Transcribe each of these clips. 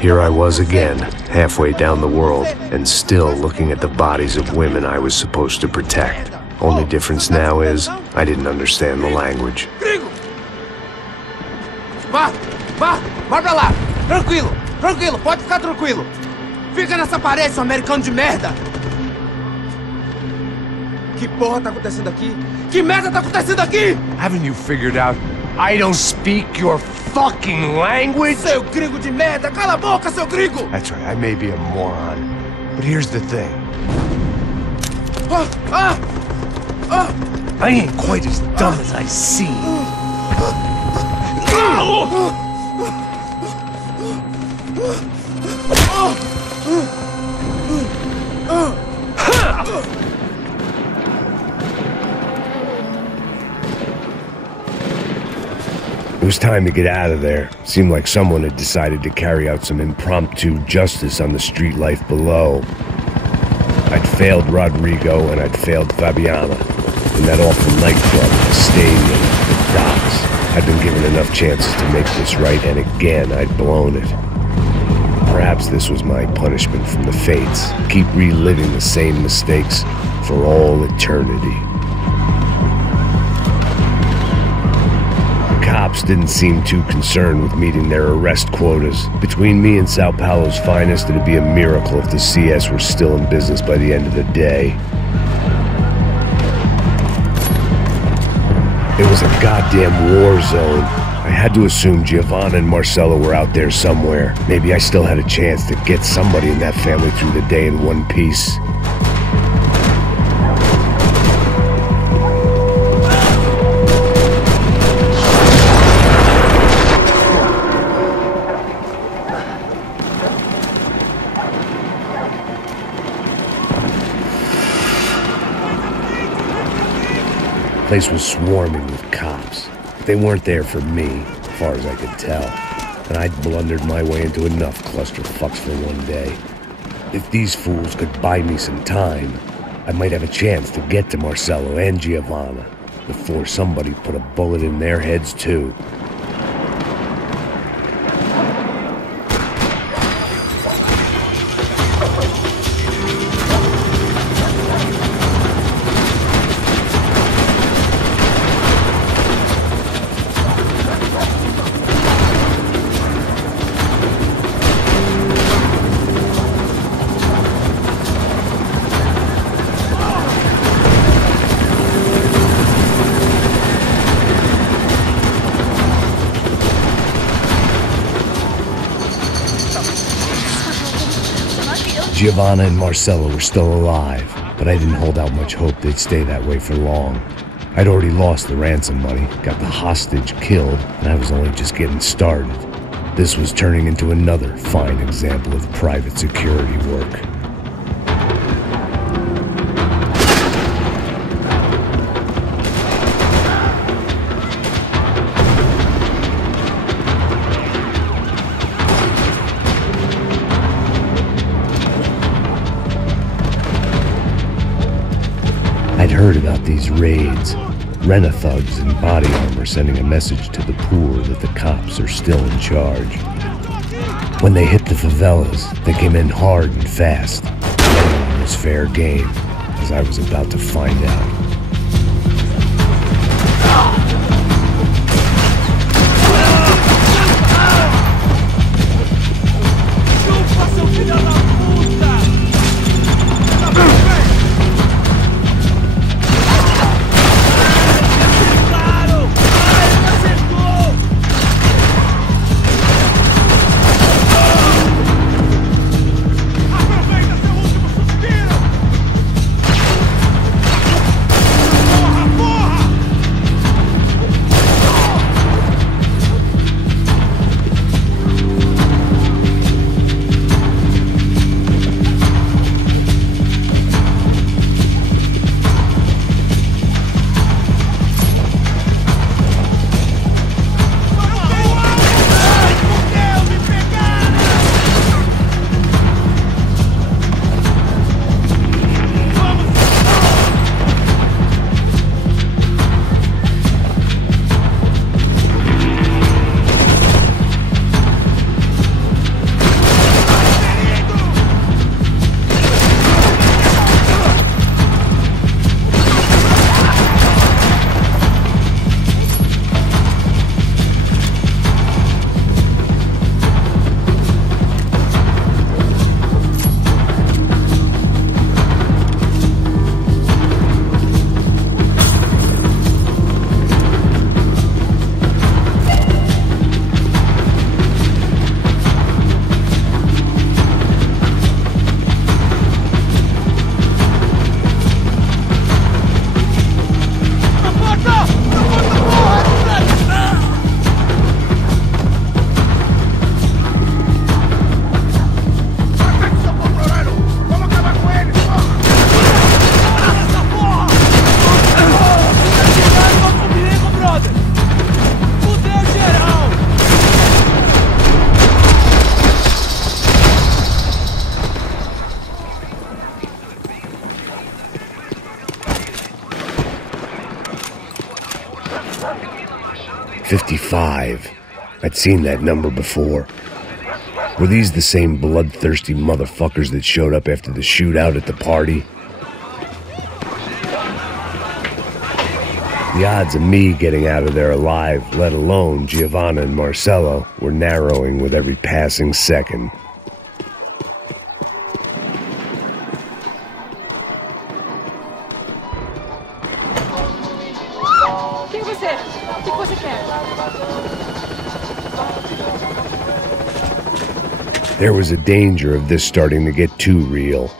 Here I was again, halfway down the world, and still looking at the bodies of women I was supposed to protect. Only difference now is, I didn't understand the language. Vai pra lá! Tranquilo, pode ficar tranquilo! Fica nessa parede, seu americano de merda! Que porra tá acontecendo aqui? Que merda tá acontecendo aqui? Haven't you figured out I don't speak your fucking language? Seu gringo de merda! Cala a boca, seu gringo! That's right, I may be a moron, but here's the thing. I ain't quite as dumb as I seem. It was time to get out of there. Seemed like someone had decided to carry out some impromptu justice on the street life below. I'd failed Rodrigo and I'd failed Fabiana. In that awful nightclub, the stadium, the docks. I'd been given enough chances to make this right, and again I'd blown it. Perhaps this was my punishment from the fates. Keep reliving the same mistakes for all eternity. The cops didn't seem too concerned with meeting their arrest quotas. Between me and Sao Paulo's finest, it'd be a miracle if the CS were still in business by the end of the day. It was a goddamn war zone. I had to assume Giovanna and Marcelo were out there somewhere. Maybe I still had a chance to get somebody in that family through the day in one piece. The place was swarming with cops. They weren't there for me, as far as I could tell, and I'd blundered my way into enough clusterfucks for one day. If these fools could buy me some time, I might have a chance to get to Marcelo and Giovanna before somebody put a bullet in their heads too. Giovanna and Marcelo were still alive, but I didn't hold out much hope they'd stay that way for long. I'd already lost the ransom money, got the hostage killed, and I was only just getting started. This was turning into another fine example of private security work. I'd heard about these raids. Rent-a-thugs in body armor sending a message to the poor that the cops are still in charge. When they hit the favelas, they came in hard and fast. Everyone was fair game, as I was about to find out. 55. I'd seen that number before. Were these the same bloodthirsty motherfuckers that showed up after the shootout at the party? The odds of me getting out of there alive, let alone Giovanna and Marcello, were narrowing with every passing second. There was a danger of this starting to get too real.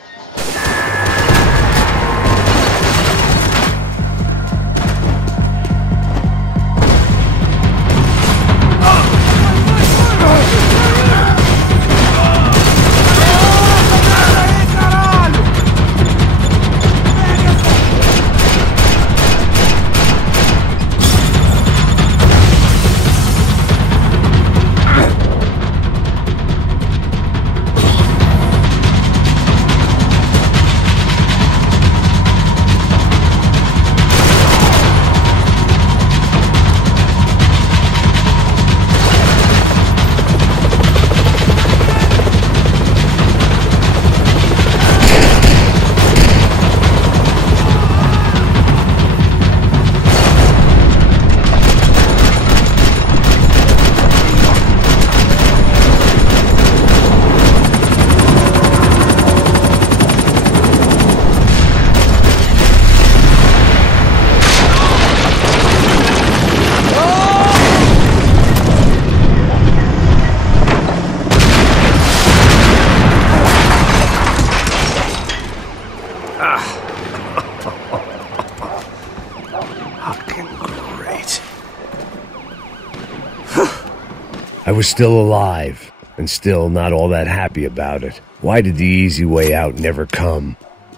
I was still alive, and still not all that happy about it. Why did the easy way out never come?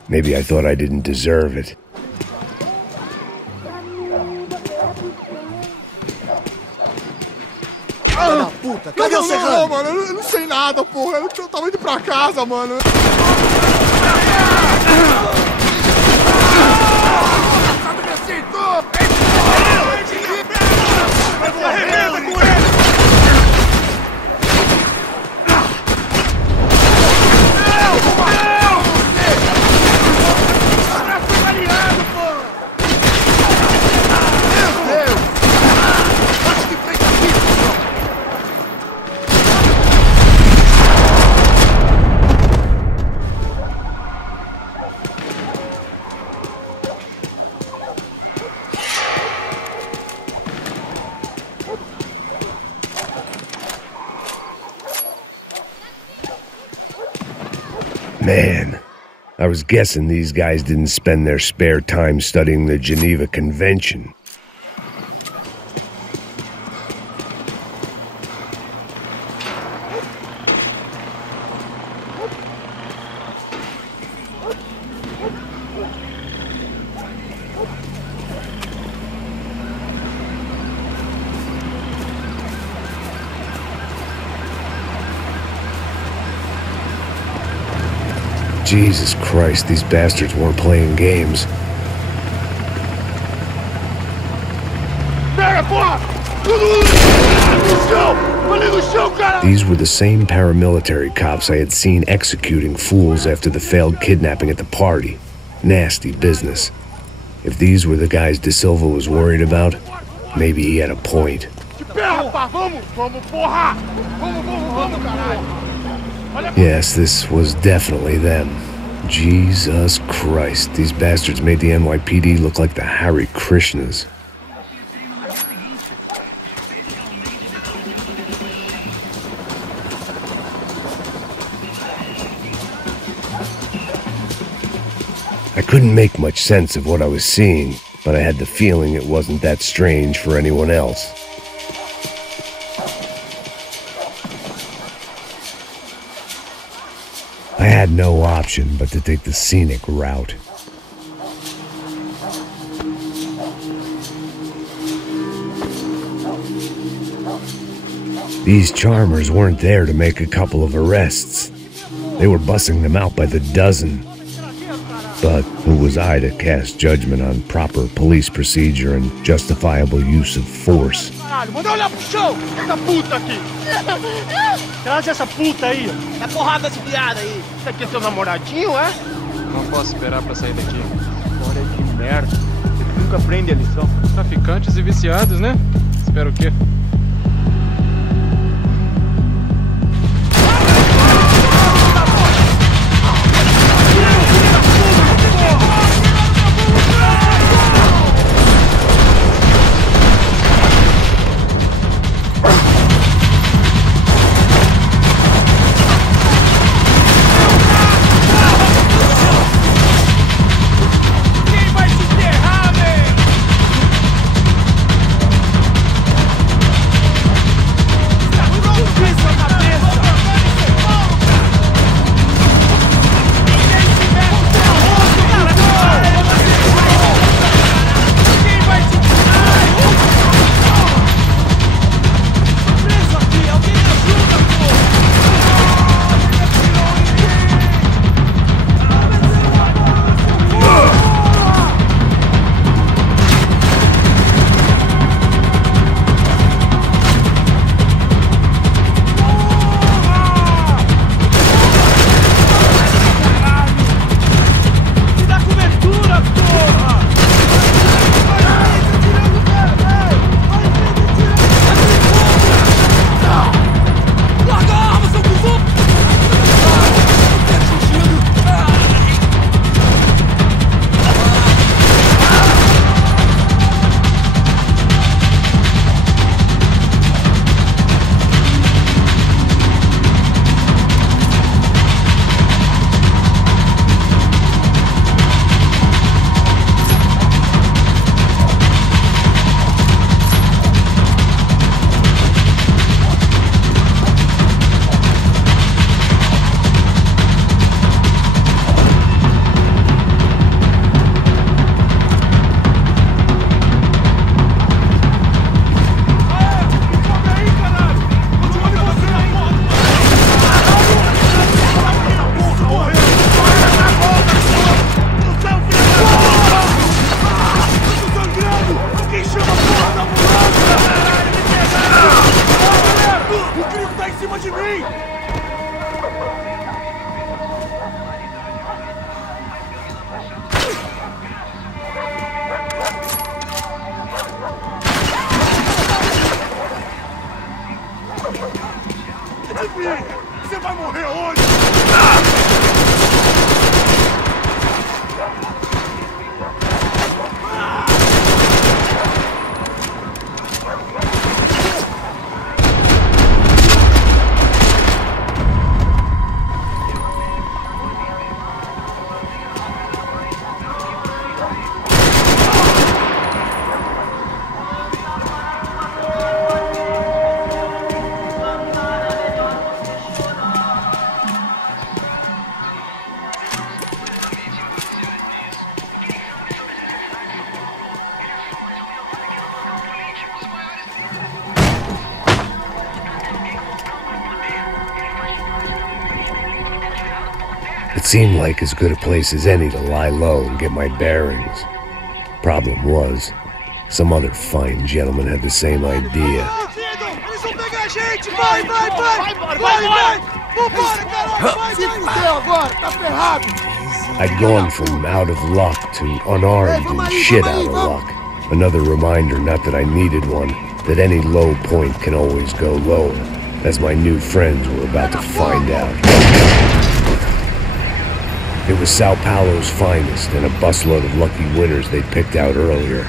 Maybe I thought I didn't deserve it. Puta, cadê o Serrano? Não, mano, eu não sei nada, porra. Eu tava indo pra casa, mano. Man, I was guessing these guys didn't spend their spare time studying the Geneva Convention. Jesus Christ, these bastards weren't playing games. These were the same paramilitary cops I had seen executing fools after the failed kidnapping at the party. Nasty business. If these were the guys De Silva was worried about, maybe he had a point. Yes, this was definitely them. Jesus Christ, these bastards made the NYPD look like the Hare Krishnas. I couldn't make much sense of what I was seeing, but I had the feeling it wasn't that strange for anyone else. I had no option but to take the scenic route. These charmers weren't there to make a couple of arrests. They were bussing them out by the dozen. But who was I to cast judgment on proper police procedure and justifiable use of force? caralho. Manda olhar pro chão. Essa puta aqui. Traz essa puta aí, ó. Dá porrada desse viado aí. Isso aqui é seu namoradinho, é? Não posso esperar pra sair daqui. Olha que merda. Ele nunca aprende a lição. Traficantes e viciados, né? Espero o quê? Você vai morrer hoje! It seemed like as good a place as any to lie low and get my bearings. Problem was, some other fine gentleman had the same idea. I'd gone from out of luck to unarmed and shit out of luck. Another reminder, not that I needed one, that any low point can always go lower, as my new friends were about to find out. It was Sao Paulo's finest and a busload of lucky winners they'd picked out earlier.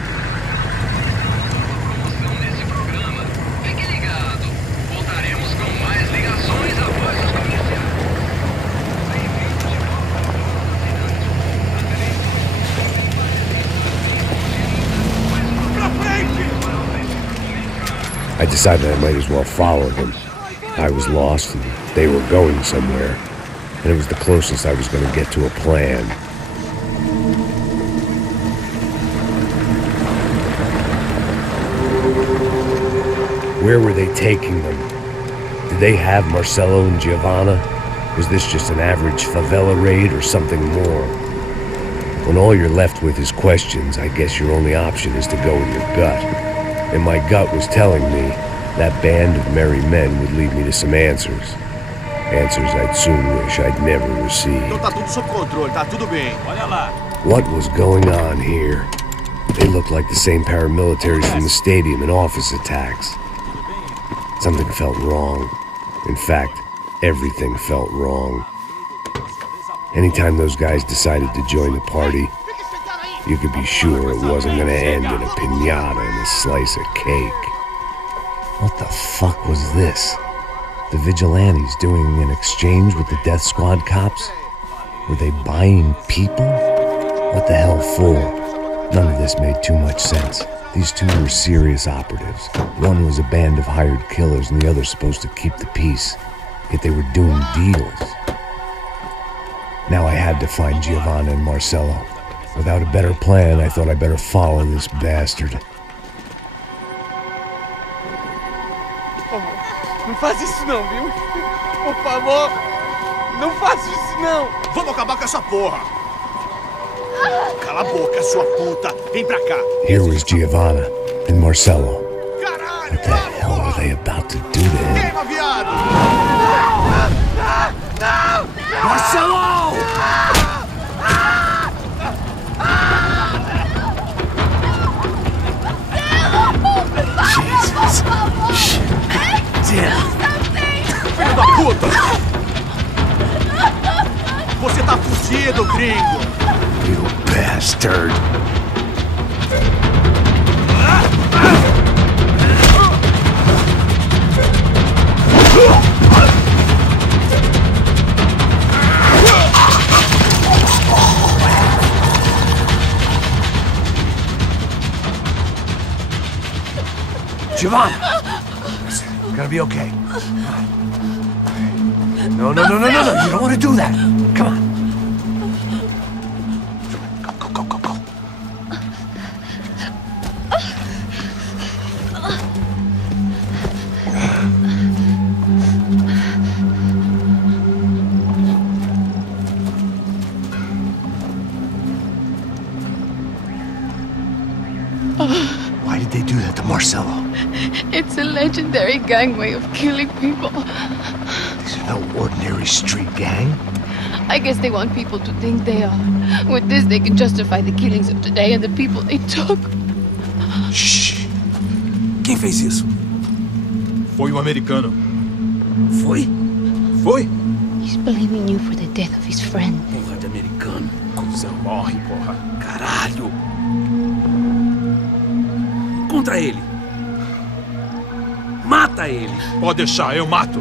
I decided I might as well follow them. I was lost and they were going somewhere, and it was the closest I was going to get to a plan. Where were they taking them? Did they have Marcelo and Giovanna? Was this just an average favela raid or something more? When all you're left with is questions, I guess your only option is to go with your gut. And my gut was telling me that band of merry men would lead me to some answers. Answers I'd soon wish I'd never received. Então tá tudo sob controle, tá tudo bem. Olha lá. What was going on here? They looked like the same paramilitaries from the stadium in office attacks. Something felt wrong. In fact, everything felt wrong. Anytime those guys decided to join the party, you could be sure it wasn't gonna end in a piñata and a slice of cake. What the fuck was this? The vigilantes doing an exchange with the death squad cops? Were they buying people? What the hell for? None of this made too much sense. These two were serious operatives. One was a band of hired killers and the other supposed to keep the peace. Yet they were doing deals. Now I had to find Giovanna and Marcello. Without a better plan, I thought I'd better follow this bastard. Não faz isso não, viu? Por favor, não faça isso não. Vamos acabar com essa porra. Cala a boca, sua puta. Vem pra cá. Here was Giovanna and Marcello. Caralho! What the hell were they about to do to him? Queima, viado! Não! Marcello! Jesus! Damn! Filho da puta! Você tá fudido, gringo! You bastard! Giovanna! Gonna be okay. No. You don't want to do that. Come on. Go. Why did they do that to Marcello? It's a legendary gang way of killing people. These are no ordinary street gang. I guess they want people to think they are. With this, they can justify the killings of today and the people they took. Shh. Quem fez isso? Foi um americano. Foi? He's blaming you for the death of his friend. Porra de americano. Cusão, morre, porra. Caralho. Contra ele. Mata ele. Pode deixar, eu mato.